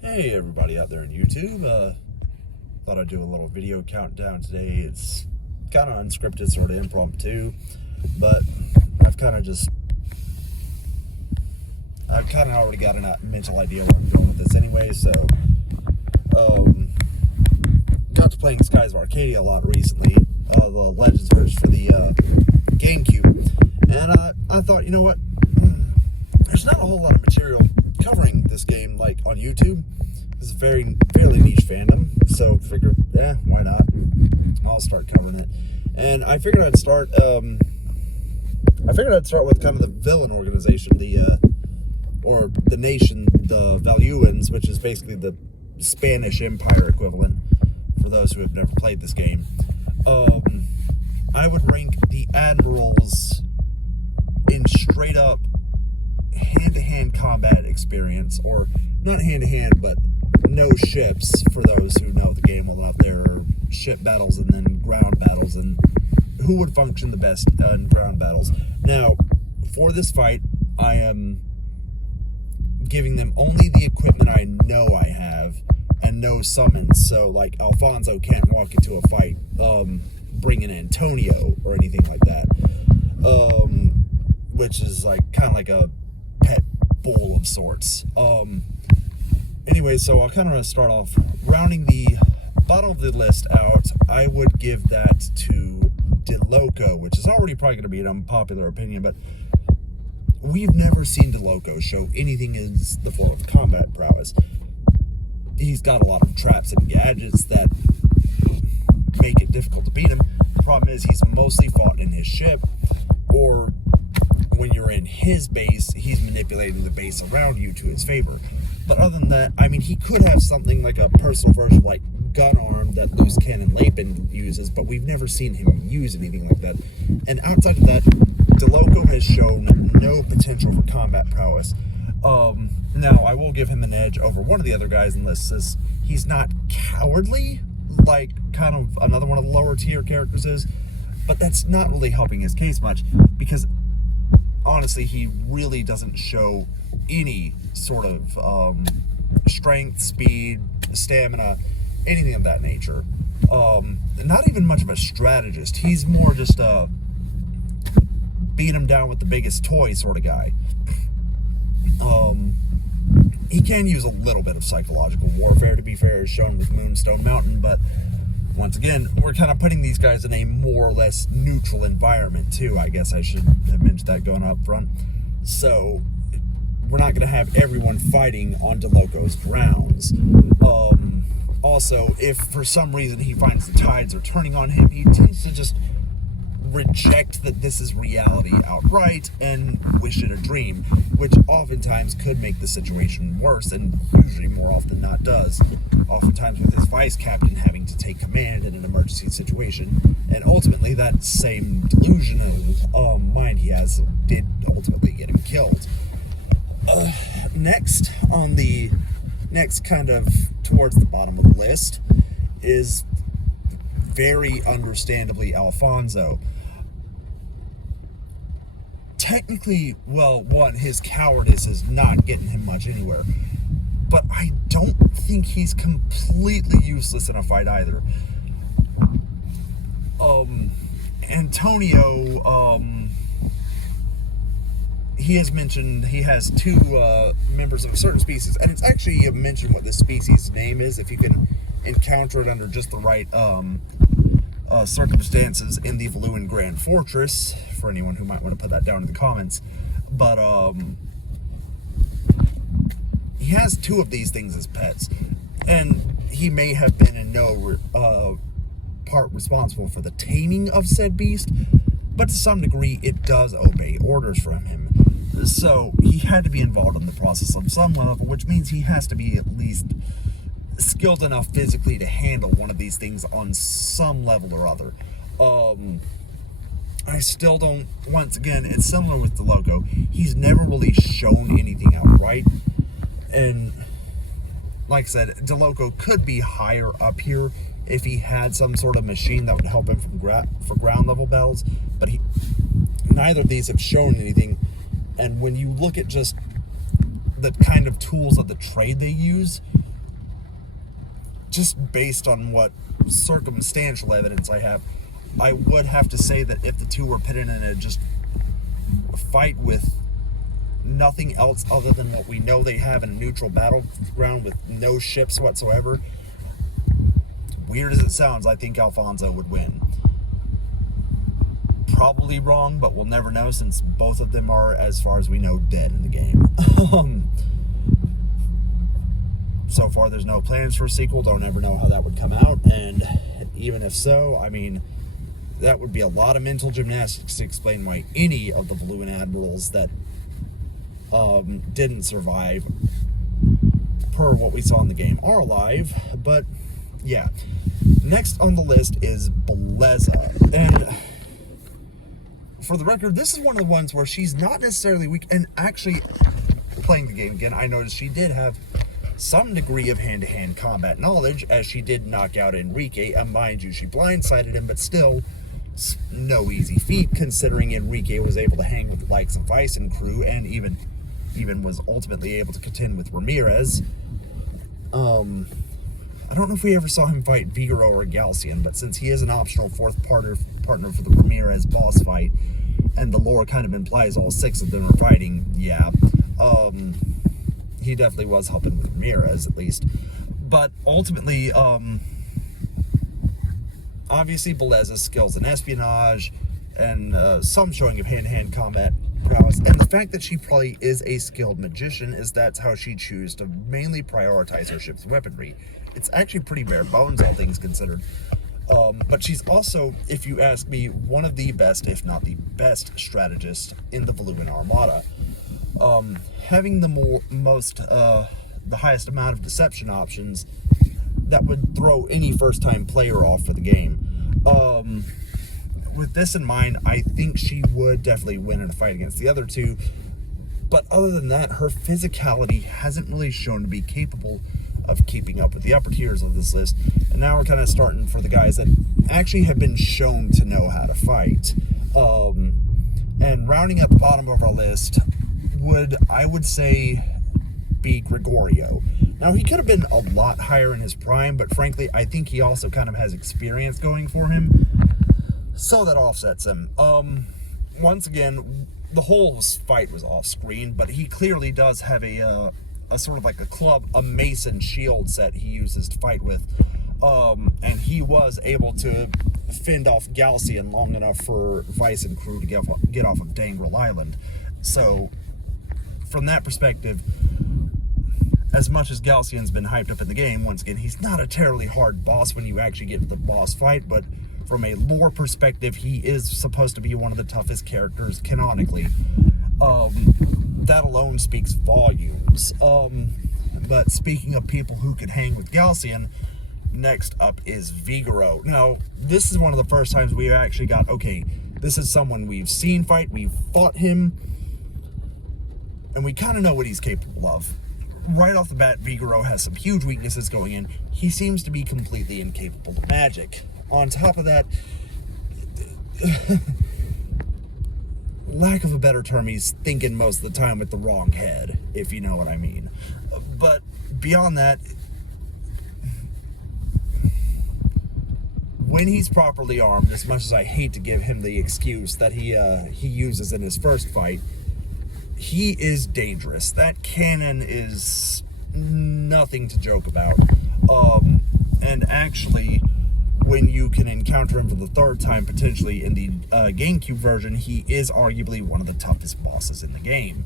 Hey everybody out there on YouTube, thought I'd do a little video countdown today. It's kind of unscripted, sort of impromptu, but I've kind of already got a mental idea where I'm going with this anyway, so, got to playing Skies of Arcadia a lot recently, the Legends version for the, GameCube, and, I thought, you know what, there's not a whole lot of material covering this game, like, on YouTube. It's a fairly niche fandom, so figured, why not? I'll start covering it. And I figured I'd start with kind of the villain organization, or the nation, the Valuans, which is basically the Spanish Empire equivalent, for those who have never played this game. I would rank the Admirals in straight up hand-to-hand combat experience, or not hand-to-hand, but no ships, for those who know the game well enough. There are ship battles and then ground battles, and who would function the best in ground battles. Now, for this fight, I am giving them only the equipment I know I have, and no summons, so like Alfonso can't walk into a fight bringing Antonio or anything like that, which is like kind of like a pet bull of sorts. Anyway, so I'll kind of start off rounding the bottom of the list out. I would give that to DeLoco, which is already probably going to be an unpopular opinion, but we've never seen DeLoco show anything in the form of combat prowess. He's got a lot of traps and gadgets that make it difficult to beat him. The problem is he's mostly fought in his ship, or when you're in his base, he's manipulating the base around you to his favor. But other than that, I mean, he could have something like a personal version, like gun arm that Loose Cannon Lapin uses, but we've never seen him use anything like that. And outside of that, DeLoco has shown no potential for combat prowess. Now, I will give him an edge over one of the other guys in this, is he's not cowardly, like kind of another one of the lower tier characters is, but that's not really helping his case much, because honestly, he really doesn't show any sort of strength, speed, stamina, anything of that nature. Not even much of a strategist. He's more just a beat him down with the biggest toy sort of guy. He can use a little bit of psychological warfare, to be fair, as shown with Moonstone Mountain, but once again, we're kind of putting these guys in a more or less neutral environment, too. I guess I should have mentioned that going up front. So, we're not going to have everyone fighting on DeLoco's grounds. Also, if for some reason he finds the tides are turning on him, he tends to just reject that this is reality outright and wish it a dream, which oftentimes could make the situation worse, and usually more often than not does. Oftentimes with his vice captain having to take command in an emergency situation, and ultimately that same delusional mind he has did ultimately get him killed. Next, on the next kind of towards the bottom of the list, is very understandably Alfonso. Technically, well, one, his cowardice is not getting him much anywhere, but I don't think he's completely useless in a fight either. Antonio, he has mentioned he has two members of a certain species, and it's actually mentioned what this species name is if you can encounter it under just the right circumstances in the Valuan Grand Fortress, for anyone who might want to put that down in the comments. But he has two of these things as pets, and he may have been in no part responsible for the taming of said beast, but to some degree it does obey orders from him. So he had to be involved in the process on some level, which means he has to be at least skilled enough physically to handle one of these things on some level or other. I still don't, once again, it's similar with DeLoco. He's never really shown anything outright, and like I said, DeLoco could be higher up here if he had some sort of machine that would help him for ground level battles, but neither of these have shown anything. And when you look at just the kind of tools of the trade they use, just based on what circumstantial evidence I have, I would have to say that if the two were pitted in a just fight with nothing else other than what we know they have in a neutral battleground with no ships whatsoever, weird as it sounds, I think Alfonso would win. Probably wrong, but we'll never know since both of them are, as far as we know, dead in the game. So far, there's no plans for a sequel. Don't ever know how that would come out. And even if so, I mean, that would be a lot of mental gymnastics to explain why any of the Valuan Admirals that didn't survive, per what we saw in the game, are alive. But, yeah. Next on the list is Blezza. And for the record, this is one of the ones where she's not necessarily weak. And actually, playing the game again, I noticed she did have some degree of hand-to-hand combat knowledge, as she did knock out Enrique. Mind you, she blindsided him, but still, no easy feat, considering Enrique was able to hang with the likes of Vice and crew, and even was ultimately able to contend with Ramirez. I don't know if we ever saw him fight Vigoro or Gaussian, but since he is an optional fourth partner for the Ramirez boss fight, and the lore kind of implies all six of them are fighting, yeah, he definitely was helping with Ramirez, at least. But ultimately, obviously Blezza's skills in espionage and some showing of hand-to-hand combat prowess, and the fact that she probably is a skilled magician is that's how she chooses to mainly prioritize her ship's weaponry. It's actually pretty bare bones, all things considered. But she's also, if you ask me, one of the best, if not the best, strategist in the Valuan Armada. Having the highest amount of deception options that would throw any first-time player off for the game. With this in mind, I think she would definitely win in a fight against the other two. But other than that, her physicality hasn't really shown to be capable of keeping up with the upper tiers of this list. And now we're kind of starting for the guys that actually have been shown to know how to fight. And rounding at the bottom of our list I would say, be Gregorio. Now, he could have been a lot higher in his prime, but frankly, I think he also kind of has experience going for him, so that offsets him. Once again, the whole fight was off screen, but he clearly does have a sort of like a mason shield set he uses to fight with, and he was able to fend off Gaussian long enough for Vice and crew to get off of Dangrel Island. So, from that perspective, as much as Gaussian's been hyped up in the game, once again, he's not a terribly hard boss when you actually get to the boss fight, but from a lore perspective, he is supposed to be one of the toughest characters canonically. That alone speaks volumes. But speaking of people who could hang with Gaussian, next up is Vigoro. Now, this is one of the first times we actually got, okay, this is someone we've seen fight, we've fought him, and we kind of know what he's capable of. Right off the bat, Vigoro has some huge weaknesses going in. He seems to be completely incapable of magic. On top of that, lack of a better term, he's thinking most of the time with the wrong head, if you know what I mean. But beyond that, when he's properly armed, as much as I hate to give him the excuse that he uses in his first fight, he is dangerous. That cannon is nothing to joke about. And actually, when you can encounter him for the third time, potentially in the GameCube version, he is arguably one of the toughest bosses in the game.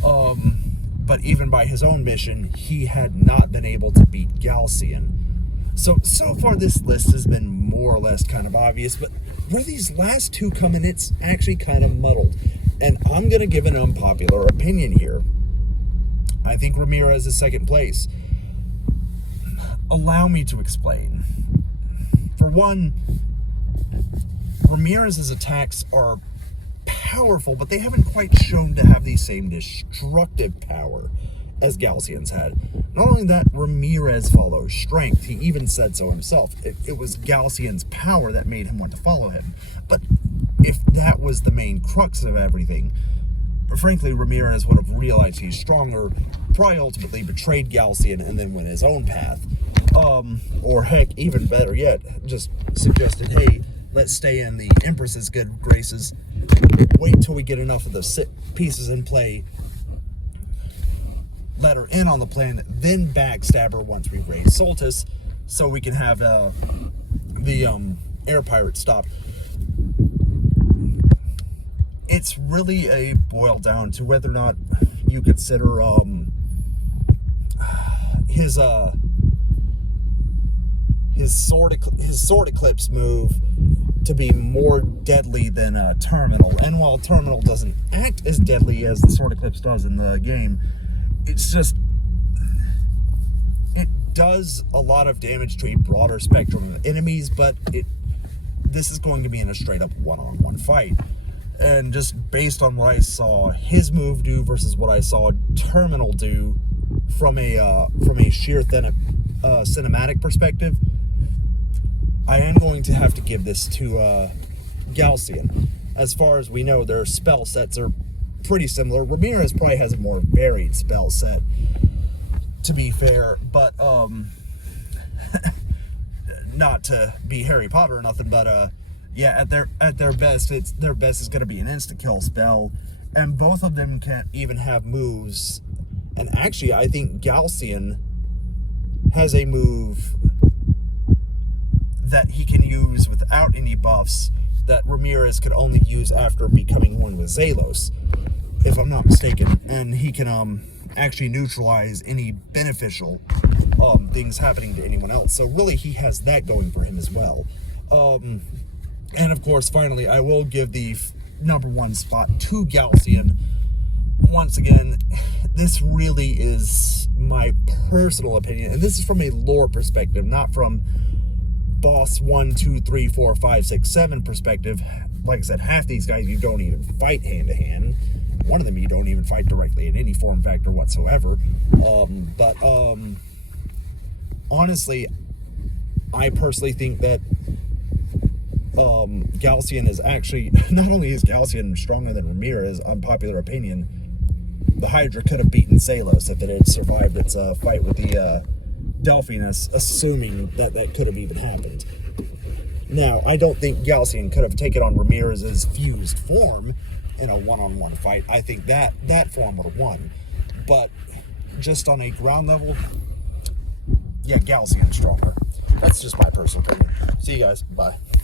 But even by his own mission, he had not been able to beat Gaussian. So far this list has been more or less kind of obvious, but where these last two come in, it's actually kind of muddled. And I'm going to give an unpopular opinion here. I think Ramirez is second place. Allow me to explain. For one, Ramirez's attacks are powerful, but they haven't quite shown to have the same destructive power as Gaussian's had. Not only that, Ramirez follows strength. He even said so himself. It was Gaussian's power that made him want to follow him. But if that was the main crux of everything, frankly, Ramirez would have realized he's stronger, probably ultimately betrayed Gaussian, and then went his own path. Or heck, even better yet, just suggested, hey, let's stay in the Empress's good graces, wait till we get enough of the pieces in play, let her in on the plan, then backstab her once we raise Soltis, so we can have the air pirate stop. It's really a boil down to whether or not you consider his sword eclipse move to be more deadly than Terminal. And while Terminal doesn't act as deadly as the sword eclipse does in the game, it's just, it does a lot of damage to a broader spectrum of enemies, but this is going to be in a straight up one-on-one fight. And just based on what I saw his move do versus what I saw Terminal do from a sheer cinematic perspective, I am going to have to give this to Gaussian. As far as we know, their spell sets are pretty similar. Ramirez probably has a more varied spell set, to be fair, but not to be Harry Potter or nothing, but yeah, at their best, their best is going to be an insta kill spell, and both of them can even have moves. And actually, I think Gaussian has a move that he can use without any buffs that Ramirez could only use after becoming one with Zalos, if I'm not mistaken. And he can actually neutralize any beneficial things happening to anyone else. So really, he has that going for him as well. And of course, finally, I will give the #1 spot to Gaussian. Once again, this really is my personal opinion, and this is from a lore perspective, not from boss 1, 2, 3, 4, 5, 6, 7 perspective. Like I said, half these guys you don't even fight hand to hand. One of them you don't even fight directly in any form factor whatsoever. But honestly, I personally think that Gaussian is actually, not only is Gaussian stronger than Ramirez, unpopular opinion, the Hydra could have beaten Zalos if it had survived its fight with the Delphinus, assuming that could have even happened. Now, I don't think Gaussian could have taken on Ramirez's fused form in a one-on-one fight. I think that form would have won. But just on a ground level, yeah, Gaussian's stronger. That's just my personal opinion. See you guys. Bye.